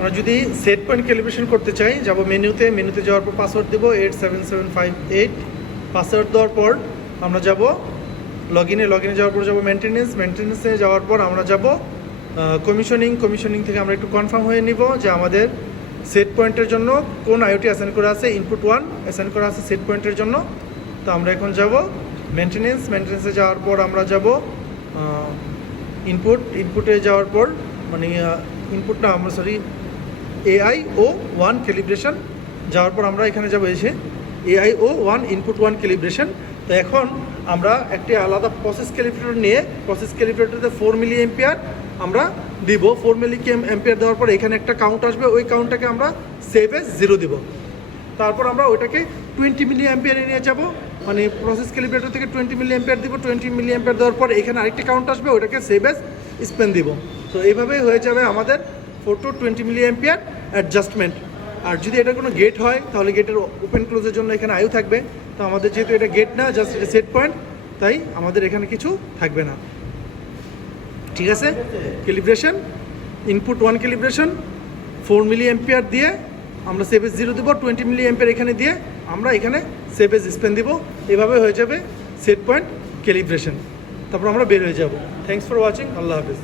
আমরা যদি set point calibration করতে চাই, যাব মেনুতে যাওয়ার পর পাসওয়ার্ড দেবো 87758। পাসওয়ার্ড দেওয়ার পর আমরা যাব লগইনে যাওয়ার পর যাব মেনটেন্যান্সে যাওয়ার পর আমরা যাব কমিশনিং থেকে আমরা একটু কনফার্ম হয়ে নিব যে আমাদের সেট পয়েন্টের জন্য কোন আইওটি অ্যাসাইন করা আছে। ইনপুট 1 অ্যাসাইন করা আছে সেট পয়েন্টের জন্য। তো আমরা এখন যাব মেনটেন্যান্সে যাওয়ার পর আমরা যাব ইনপুটে যাওয়ার পর মানে ইনপুট না আমরা সরি AIO1 ক্যালিব্রেশন যাওয়ার পর আমরা এখানে যাব এসে AIO1 ইনপুট 1 ক্যালিব্রেশন। তো এখন আমরা একটি আলাদা প্রসেস ক্যালিব্রেটর নিয়ে প্রসেস ক্যালিব্রেটরতে 4 মিলি অ্যাম্পিয়ার আমরা দিব। 4 মিলি অ্যাম্পিয়ার দেওয়ার পর এখানে একটা কাউন্ট আসবে, ওই কাউন্টটাকে আমরা সেভ এজ 0 দিব। তারপর আমরা ওইটাকে 20 মিলি অ্যাম্পিয়ারে নিয়ে যাব, মানে প্রসেস ক্যালিব্রেটর থেকে 20 মিলি অ্যাম্পিয়ার দিব। 20 মিলি অ্যাম্পিয়ার দেওয়ার পর এখানে আরেকটি কাউন্ট আসবে, ওইটাকে সেভ এজ স্পেন দিব। তো এইভাবেই হয়ে যাবে আমাদের 4 to 20 মিলি অ্যাম্পিয়ার অ্যাডজাস্টমেন্ট। আর যদি এটা কোনো গেট হয় তাহলে গেটের ওপেন ক্লোজের জন্য এখানে আয়ু থাকবে। তো আমাদের যেহেতু এটা গেট না, জাস্ট এটা সেট পয়েন্ট, তাই আমাদের এখানে কিছু থাকবে না। ঠিক আছে, calibration input 1 calibration 4 milliampere দিয়ে আমরা সেভ এজ 0 দিব। 20 মিলি অ্যাম্পিয়ার এখানে দিয়ে আমরা এখানে সেভ এজ স্পেন দিব। এভাবে হয়ে যাবে সেট পয়েন্ট ক্যালিব্রেশন। তারপর আমরা বের হয়ে যাব। Thanks for watching. আল্লাহ হাফেজ।